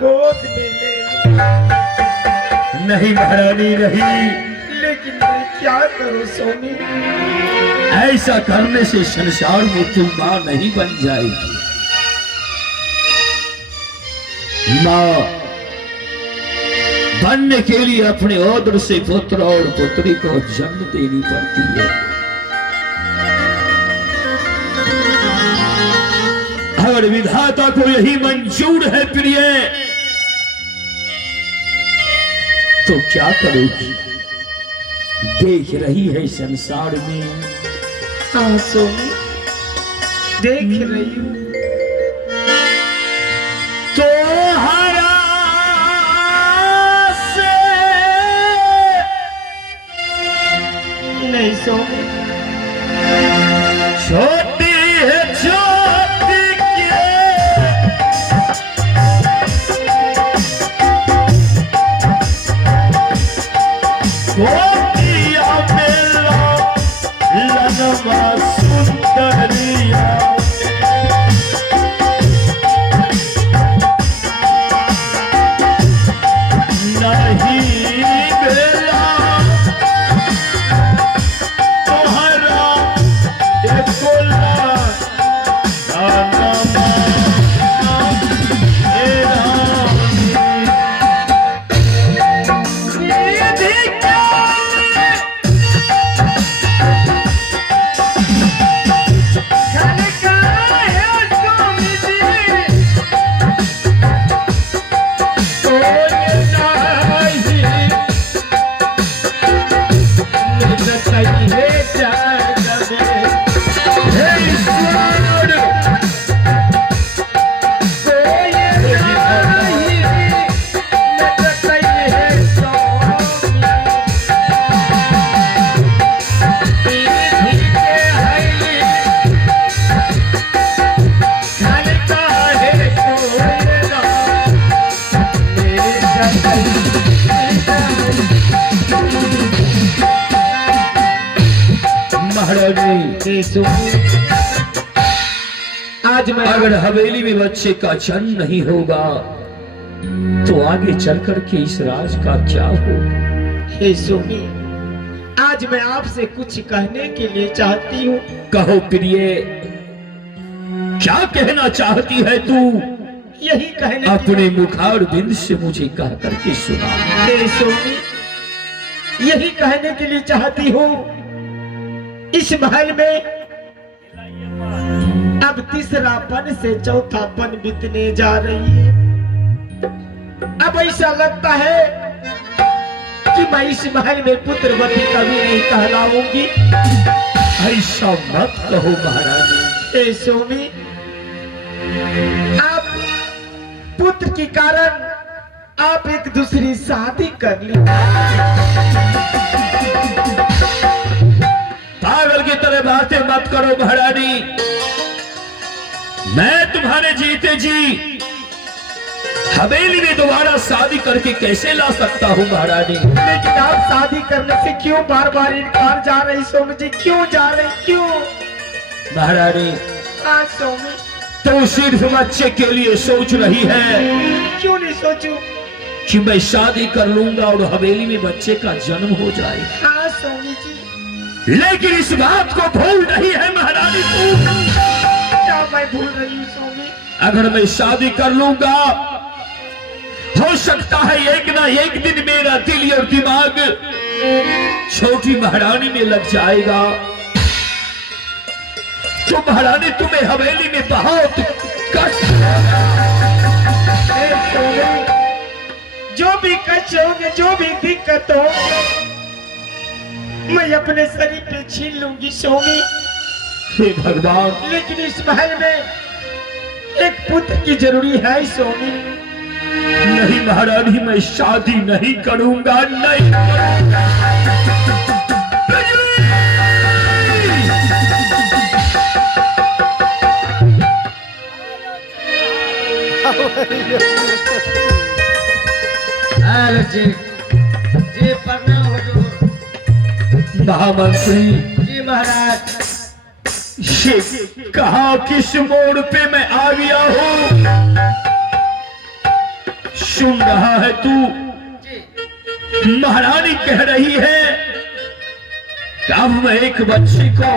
गोद में ले लो। नहीं महारानी नहीं, लेकिन मैं क्या करूं स्वामी? ऐसा करने से संसार में तू मां नहीं बन जाएगी। मां बनने के लिए अपने ओदर से पुत्र और पुत्री को जन्म देनी पड़ती है। अगर विधाता को यही मंजूर है प्रिय, तो क्या करोगी? देख रही है संसार में। हाँ स्वामी, देख रही हूँ। तो हरा से नहीं स्वामी, छोटी है छोटी के गोपिया मेला लनवा सुंदरिया। नहीं बेला तोहरा एकोला नामा एरा आज मैं अगर हवेली में बच्चे का जन्म नहीं होगा तो आगे चलकर के इस राज का क्या होगा? हे स्वामी, आज मैं आपसे कुछ कहने के लिए चाहती हूँ। कहो प्रिय, क्या कहना चाहती है तू? यही कहने अपने मुखार बिंद से मुझे कह करके सुना। हे स्वामी, यही कहने के लिए चाहती हूँ। इस महल में अब तीसरापन से चौथापन बीतने जा रही है। अब ऐसा लगता है कि मैं इस महल में पुत्रवती कभी नहीं कहलाऊंगी। ऐसा मत कहो महारानी। हे स्वामी, आप पुत्र के कारण आप एक दूसरी शादी कर ली। पागल की तरह बातें मत करो महारानी। मैं तुम्हारे जीते जी हवेली में दोबारा शादी करके कैसे ला सकता हूँ महारानी? लेकिन आप शादी करने से क्यों बार बार इनकार जा रही स्वामी जी? क्यों जा रही, क्यों? महारानी, हाँ स्वामी, तो सिर्फ बच्चे के लिए सोच रही है क्यों नहीं सोचूं? कि मैं शादी कर लूंगा और हवेली में बच्चे का जन्म हो जाए। हाँ स्वामी जी, लेकिन इस बात को भूल नहीं है महारानी तू। क्या मैं भूल रही हूँ स्वामी? अगर मैं शादी कर लूंगा, हो सकता है एक ना एक दिन मेरा दिल और दिमाग छोटी महारानी में लग जाएगा। तो महारानी तुम्हें हवेली में बहुत कष्ट होगा। जो भी कष्ट होंगे, जो भी दिक्कत हो, मैं अपने शरीर पे छीन लूंगी स्वामी। हे भगवान, लेकिन इस महल में एक पुत्र की जरूरी है स्वामी। नहीं महारानी, मैं शादी नहीं करूंगा, नहीं करूंगा। जी प्रणाम हुजूर। महामंत्री जी महाराज, ये कहा किस मोड़ पे मैं आ गया हूँ? सुन रहा है तू? जी महारानी कह रही है कि अब मैं एक बच्चे को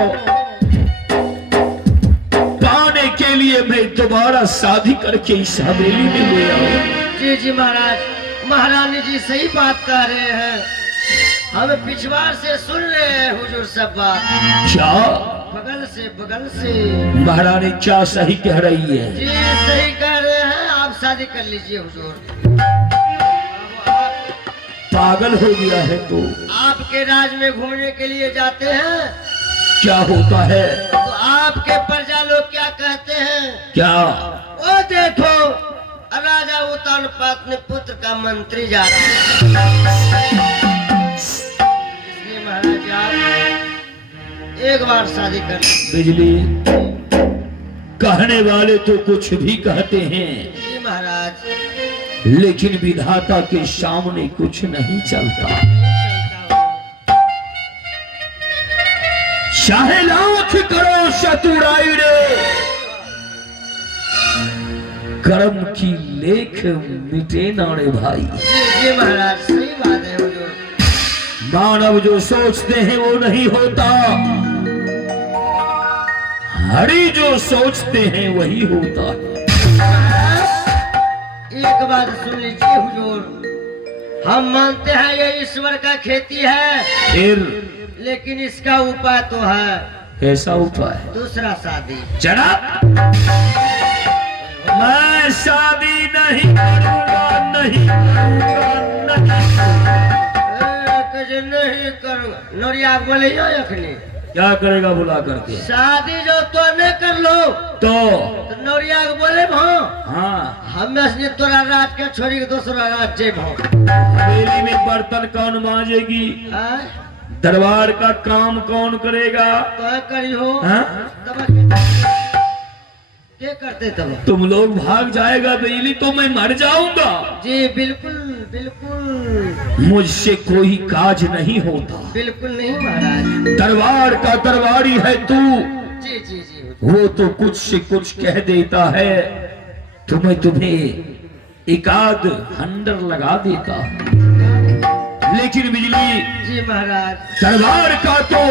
पाने के लिए मैं दोबारा शादी करके इस हवेली में ले आऊं। जी जी महाराज, महारानी जी सही बात कह रहे हैं। हम पिछवाड़ से सुन रहे हैं हुजूर सब बात, क्या बगल से महारानी क्या सही कह रही है? जी सही कह रहे हैं। आप शादी कर लीजिए हुजूर। पागल हो गया है तू? आपके राज में घूमने के लिए जाते हैं क्या होता है? तो आपके प्रजा लोग क्या कहते हैं? क्या? ओ देखो, राजा उत्तानपाद अपने पुत्र का मंत्री जा रहा है। इसलिए महाराज आप एक बार शादी कर लीजिए। बिजली, कहने वाले तो कुछ भी कहते हैं, जी महाराज। लेकिन विधाता के सामने कुछ नहीं चलता। चाहे लाख करो चतुराई रे, कर्म की लेख मिटे ना रे भाई। जी महाराज सही बात है हुजूर। मानव जो सोचते हैं वो नहीं होता, हरि जो सोचते हैं वही होता है। एक बात सुन लीजिए हुजूर, हम मानते हैं ये ईश्वर का खेती है, फिर लेकिन इसका उपाय तो है। कैसा उपाय? दूसरा शादी। जनाब, मैं शादी नहीं करूंगा, नहीं करूंगा। नौरिया बोले अखनी क्या करेगा बुला करके? शादी जो तो नहीं कर लो तो नौरिया बोले भाव हाँ, हमें तोरा रात के छोड़ी के दूसरा रात जे भाव। हवेली में बर्तन कौन मांजेगी? दरबार का काम कौन करेगा? तो करियो हाँ? क्या करते तब? तुम लोग भाग जाएगा बिजली तो मैं मर जाऊंगा। जी बिल्कुल बिल्कुल, मुझसे कोई काज नहीं होता। बिल्कुल नहीं महाराज। दरबार का दरबारी है तू। जी जी जी। वो तो कुछ से कुछ कह देता है तो मैं तुम्हें एकाध हंडर लगा देता। लेकिन बिजली, जी महाराज, दरबार का तो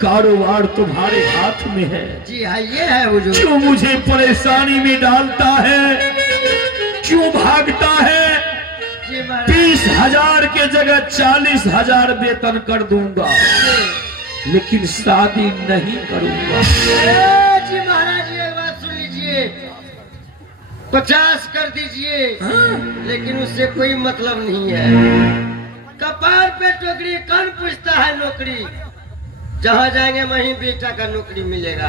कारोबार तुम्हारे हाथ में है। जी हाँ ये है हुजूर। क्यों मुझे परेशानी में डालता है? क्यों भागता है? जी महाराज। 20,000 के जगह 40,000 वेतन कर दूंगा, लेकिन शादी नहीं करूंगा। जी महाराज एक बात सुन लीजिए, 50 कर दीजिए, लेकिन उससे कोई मतलब नहीं है। कपार पे टोकरी कौन पूछता है नौकरी? जहाँ जाएंगे वहीं बेटा का नौकरी मिलेगा।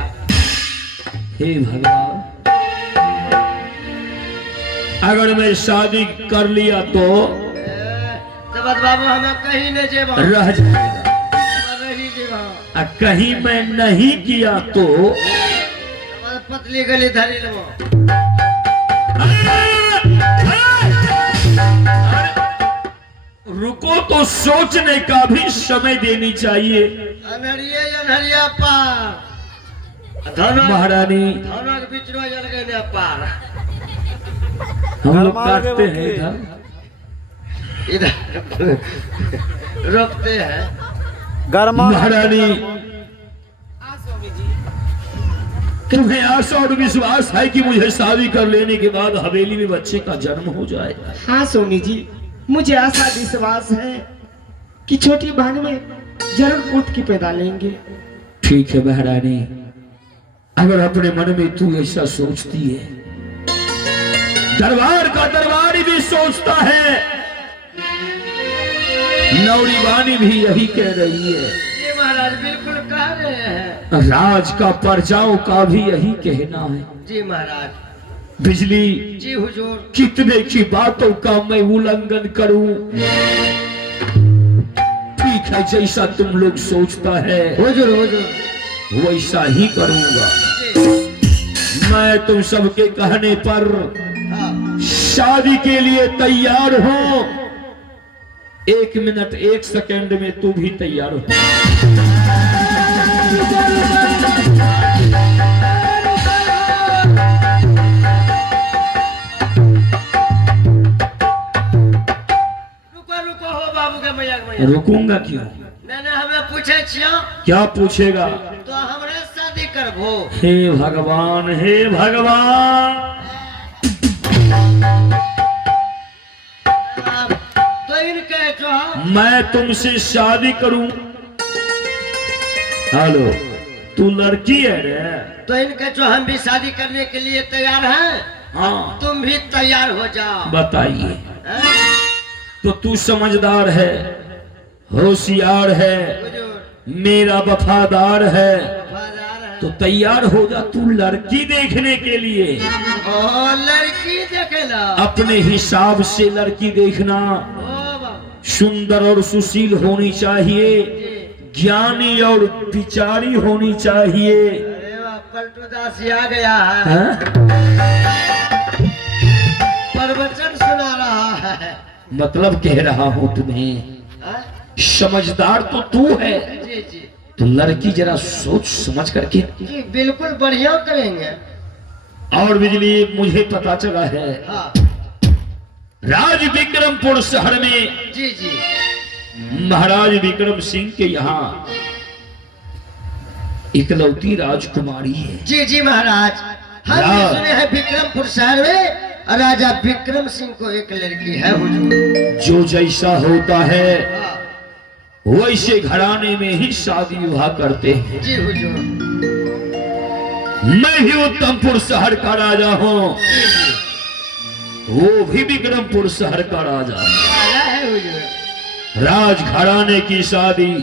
हे भगवान, अगर मैं शादी कर लिया तो बाबू हमें कहीं नहीं जेबा रह जाएगा, रही जेबा। कहीं मैं नहीं किया तो पतली गली धरी लो। रुको तो सोचने का भी समय देनी चाहिए। अनहरिया पार महारानी, धनक बीच में जल गए पार। हम लोग काटते हैं इधर रोकते हैं। महारानी, तुम्हें आशा और विश्वास है कि मुझे शादी कर लेने के बाद हवेली में बच्चे का जन्म हो जाएगा? हाँ स्वामी जी, मुझे आशा विश्वास है कि छोटी बहन में जरूर पुत्र की पैदा लेंगे। ठीक है महारानी, अगर अपने मन में तू ऐसा सोचती है, दरबार का दरबारी भी सोचता है, नौरी वाणी भी यही कह रही है, ये महाराज बिल्कुल कह रहे हैं। राज का प्रजाओं का भी यही कहना है। जी महाराज। बिजली, जी हुजूर। कितने की बातों का मैं उल्लंघन करूं? ठीक है, जैसा तुम लोग सोचता है हुजूर हुजूर वैसा ही करूंगा। मैं तुम सबके कहने पर शादी के लिए तैयार हूं। 1 मिनट 1 सेकंड में तू भी तैयार हो। रुकूंगा क्यों? मैंने हमें पूछे छियो क्या पूछेगा? तो हमरे शादी करबो। हे भगवान, हे भगवान। तो इनके जो मैं तुमसे शादी करूं? हेलो, तू लड़की है रे? तो इनके जो हम भी शादी करने के लिए तैयार हैं। हाँ, तुम भी तैयार हो जाओ। बताइए। हैं? तो तू समझदार है, होशियार है, हुजूर, मेरा वफादार है, बाजार है। तो तैयार हो जा तू लड़की देखने के लिए। ओ लड़की देखेला। अपने हिसाब से लड़की देखना। ओ बाबा सुंदर और सुशील होनी चाहिए, जी। ज्ञानी और विचारी होनी चाहिए। अरे वाह, पलटू दास आ गया है। हाँ? प्रवचन सुना रहा है। मतलब कह रहा हूं तुम्हें, हैं? समझदार तो तू है, जी जी तो लड़की जरा सोच समझ करके। जी, बिल्कुल बढ़िया करेंगे। और बिजली, मुझे पता चला है हाँ राज विक्रमपुर शहर में जी जी महाराज विक्रम सिंह के यहाँ इकलौती राजकुमारी है। जी जी महाराज, हम भी राज। सुने हैं विक्रमपुर शहर में राजा विक्रम सिंह को एक लड़की है हुजूर। जो जैसा होता है हाँ, वैसे घराने में ही शादी विवाह करते हैं। जी हुजूर। मैं ही उत्तमपुर शहर का राजा हूँ, जी जी, वो भी विक्रमपुर शहर का राजा। राजा है हुजूर। राज घराने की शादी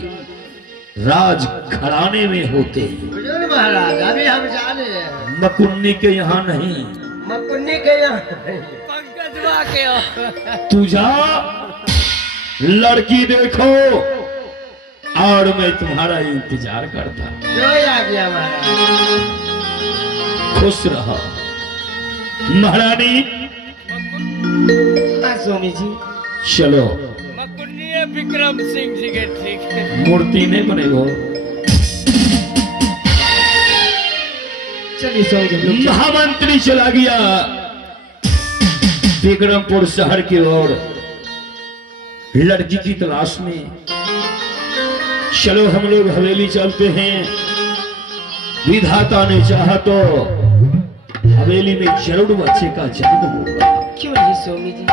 राज घराने में होते हैं, हुजूर महाराज, अभी हम जा रहे हैं मकुन्नी के यहाँ नहीं। मकुन्नी के यहाँ, पंकजवा के यहाँ। तू जा, लड़की देखो और मैं तुम्हारा इंतजार करता। जो आ गया महाराज। खुश रहो महारानी। हाँ स्वामी जी। चलो, मकुन्नी विक्रम सिंह जी के ठीक है। मूर्ति नहीं बनेगो। चलिए स्वामी जी, हम लोग चलते हैं। महामंत्री चला गया विक्रमपुर शहर की ओर लड़की की तलाश में। चलो हम लोग हवेली चलते हैं। विधाता ने चाहा तो हवेली में जरूर बच्चे का जन्म होगा। क्यों नहीं स्वामी जी?